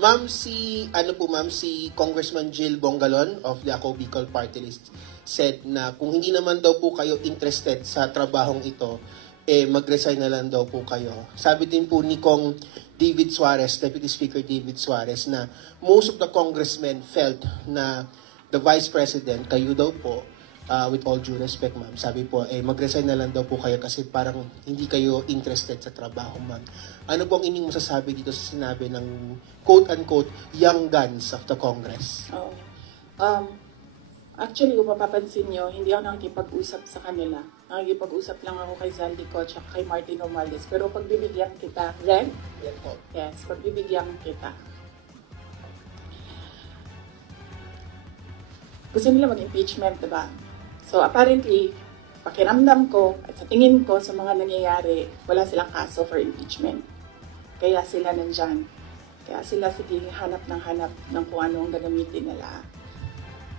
Ma'am, si Congressman Jill Bongalon of the Ako Bicol Party List said na kung hindi naman daw po kayo interested sa trabahong ito, mag-resign na lang daw po kayo. Sabi din po ni Kong David Suarez, Deputy Speaker David Suarez, na most of the congressmen felt na the Vice President, kayo daw po, with all due respect, ma'am, sabi po, mag-resign na lang daw po kayo kasi parang hindi kayo interested sa trabaho, ma'am. Ano po ang inyong masasabi dito sa sinabi ng quote-unquote young guns of the Congress? Oh. Actually, kung mapapansin nyo, hindi ako nakikipag-usap sa kanila. Nakikipag-usap lang ako kay Zaldico at kay Martin Romualdez. Pero pagbibigyan kita, Ren? Yan po. Yes, pagbibigyan kita. Gusto nila mag-impeachment, diba? So apparently, pakiramdam ko at sa tingin ko sa mga nangyayari, wala silang kaso for impeachment. Kaya sila nandyan. Kaya sila sige hanap ng kung ano ang gagamitin nila.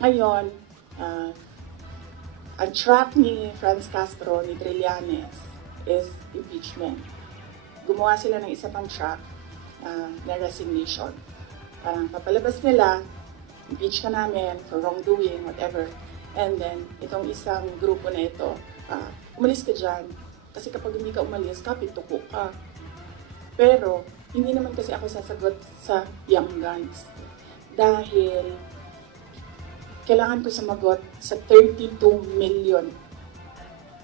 Ngayon, ang track ni Franz Castro, ni Trillanes, is impeachment. Gumawa sila ng isa pang track na resignation. Parang papalabas nila, impeach ka namin for wrongdoing, whatever. And then, itong isang grupo na ito, umalis ka dyan. Kasi kapag hindi ka umalis, kapituko ka. Pero, hindi naman kasi ako sasagot sa young guns. Dahil, kailangan ko sumagot sa 32 million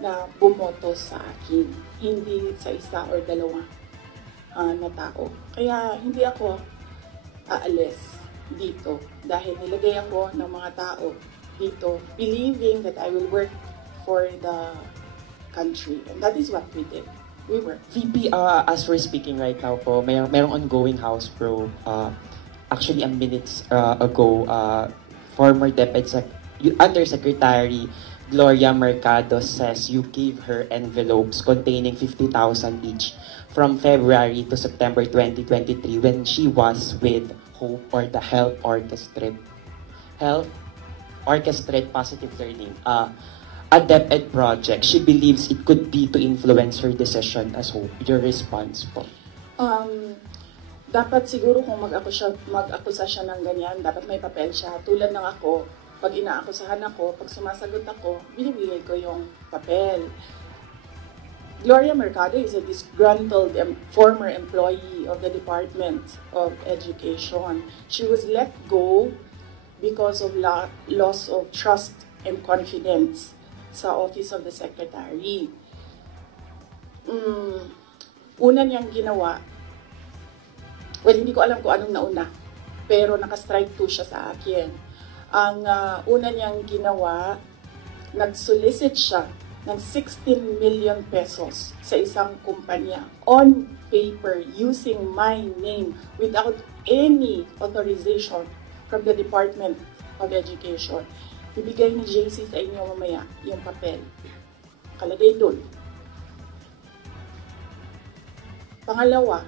na bumoto sa akin. Hindi sa isa or dalawa na tao. Kaya, hindi ako aalis dito. Dahil nilagay ako ng mga tao dito, believing that I will work for the country. And that is what we did. We worked. VP, as we're speaking right now po, merong ongoing House probe. Actually, a minutes ago, former Undersecretary Gloria Mercado says you gave her envelopes containing 50,000 each from February to September 2023 when she was with HOPE or the Health Orchestrate Positive Learning, a DepEd project. She believes it could be to influence her decision as HOPE. Your response po? Dapat siguro kung mag-akusa siya ng ganyan, dapat may papel siya. Tulad ng ako, pag inaakusahan ako, pag sumasagot ako, binibigay ko yung papel. Gloria Mercado is a disgruntled former employee of the Department of Education. She was let go because of loss of trust and confidence sa Office of the Secretary. Una niyang ginawa, well, hindi ko alam kung anong nauna, pero naka-strike 2 siya sa akin. Ang una niyang ginawa, nag-solicit siya ng 16 million pesos sa isang kumpanya on paper using my name without any authorization from the Department of Education. Ibigay ni JC sa inyo mamaya yung papel. Kalagay dun. Pangalawa,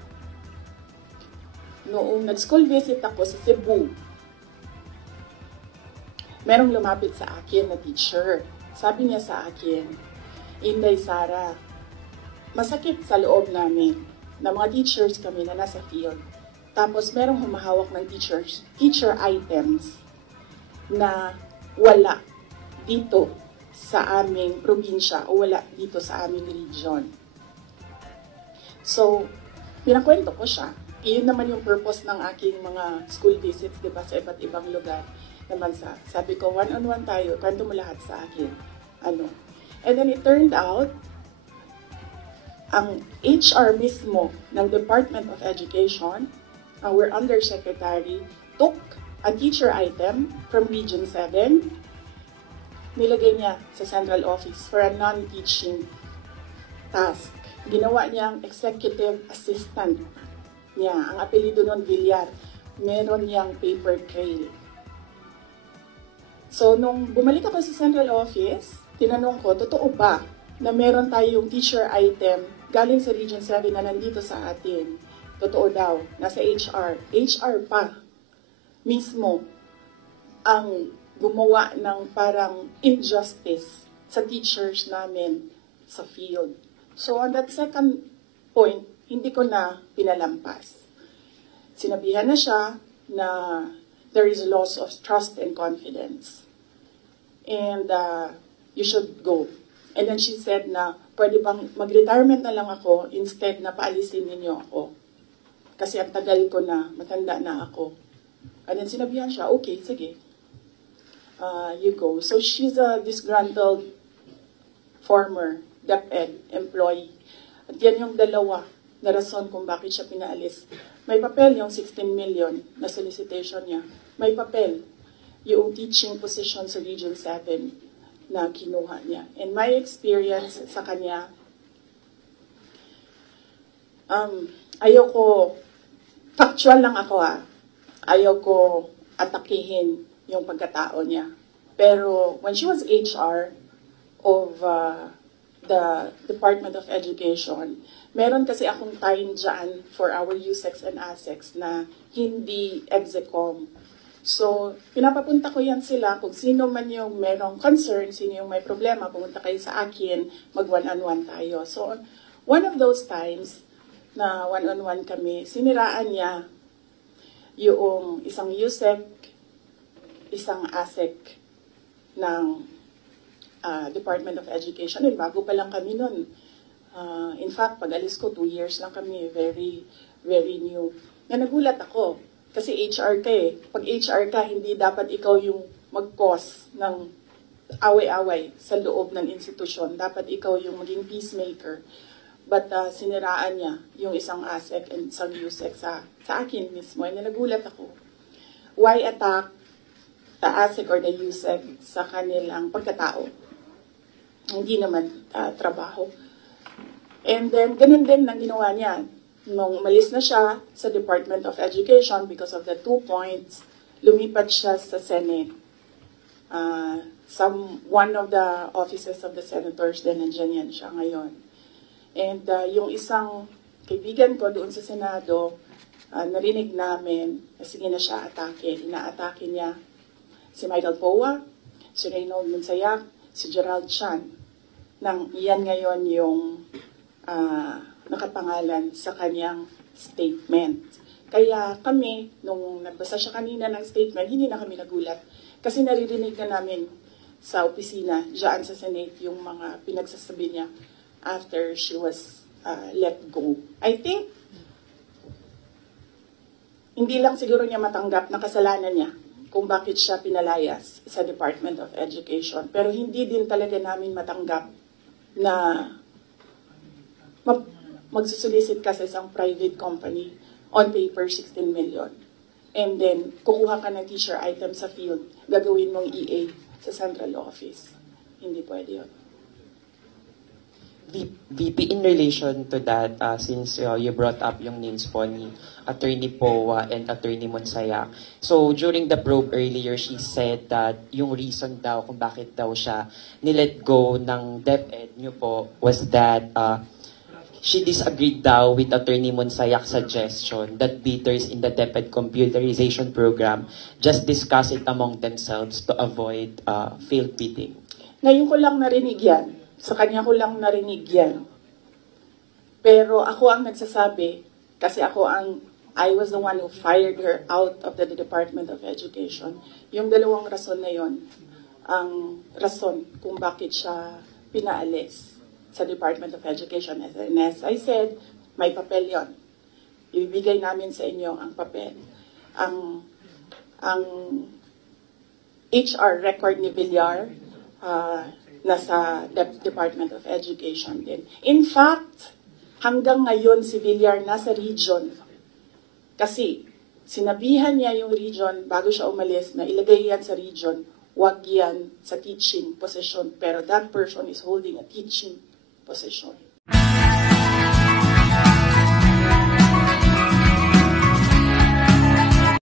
noong nag-school visit ako sa Cebu, merong lumapit sa akin na teacher. Sabi niya sa akin, Inday Sara, masakit sa loob namin na mga teachers kami na nasa field. Tapos merong humahawak ng teacher items na wala dito sa aming probinsya o wala dito sa aming region. So, pinakwento ko siya. Iyon naman yung purpose ng aking mga school visits, di ba, sa iba't ibang lugar na bansa. Sabi ko, one-on-one tayo, kwento mo lahat sa akin. And then it turned out, ang HR mismo ng Department of Education, our undersecretary, took a teacher item from Region 7, nilagay niya sa central office for a non-teaching task. Ginawa niyang executive assistant niya. Ang apelido nun, Villar. Meron niyang paper trail. So, nung bumalik ako sa central office, tinanong ko, totoo ba na meron tayong teacher item galing sa Region 7 na nandito sa atin? Totoo daw, nasa HR. HR pa mismo ang gumawa ng parang injustice sa teachers namin sa field. So on that second point, hindi ko na pinalampas. sinabihan na siya na there is loss of trust and confidence. And you should go. And then she said na, pwede bang mag-retirement na lang ako instead na paalisin ninyo ako. Kasi ang tagal ko na, matanda na ako. And then sinabihan siya, okay, sige. You go. So she's a disgruntled former DepEd employee. At yan yung dalawa na rason kung bakit siya pinaalis. May papel yung 16 million na solicitation niya. May papel yung teaching position sa Region 7 na kinuha niya. And my experience sa kanya, ayoko, factual lang ako ayoko atakihin yung pagkatao niya. Pero when she was HR of the Department of Education, meron kasi akong time dyan for our USEX and ASEX na hindi execom. So, pinapapunta ko yan sila kung sino man yung merong concern, sino yung may problema, pumunta kayo sa akin, mag-one-on-one tayo. So, one of those times na one-on-one kami, siniraan niya yung isang USEC, isang ASEC ng Department of Education. Bago pa lang kami nun. In fact, pag alis ko, 2 years lang kami. Very, very new. Na nagulat ako. Kasi HR ka eh. Pag HR ka, hindi dapat ikaw yung mag-cause ng away-away sa loob ng institusyon. Dapat ikaw yung maging peacemaker. But siniraan niya yung isang ASEC and isang USEC sa akin mismo. And nagulat ako. Why attack the ASEC or the USEC sa kanilang pagkatao? Hindi naman trabaho. And then, ganun din ang ginawa niya. Nung umalis na siya sa Department of Education because of the 2 points, lumipat siya sa Senate. One of the offices of the senators din, nandiyan yan siya ngayon. And yung isang kaibigan ko doon sa Senado, narinig namin na sige na siya atake. Inaatake niya si Michael Poa, si Reynold Monsayak, si Gerald Chan. Nang iyan ngayon yung nakapangalan sa kanyang statement. Kaya kami, nung nagbasa siya kanina ng statement, hindi na kami nagulat. Kasi naririnig na namin sa opisina, dyan sa Senate, yung mga pinagsasabi niya after she was let go. I think, hindi lang siguro niya matanggap na kasalanan niya kung bakit siya pinalayas sa Department of Education. Pero hindi din talaga namin matanggap na magsusolicit ka sa isang private company on paper 16 million. And then, kukuha ka ng teacher item sa field, gagawin mong EA sa central office. Hindi pwede yun. VP, in relation to that, since you brought up yung names po ni Attorney Poa and Attorney Monsayak. So, during the probe earlier, she said that yung reason daw kung bakit daw siya nilet go ng DepEd nyo po was that she disagreed daw with Attorney Monsayak's suggestion that bidders in the DepEd computerization program just discuss it among themselves to avoid failed bidding. Ngayon ko lang narinig yan. Sa kanya ko lang narinig yan. Pero ako ang nagsasabi, kasi I was the one who fired her out of the Department of Education. Yung dalawang rason na yon, ang rason kung bakit siya pinaalis sa Department of Education. And as I said, may papel yon. Ibibigay namin sa inyo ang papel. Ang HR record ni Villar, nasa Department of Education din. In fact, hanggang ngayon si Villar nasa region. Kasi sinabihan niya yung region bago siya umalis na ilagay yan sa region, wag yan sa teaching position. Pero that person is holding a teaching position.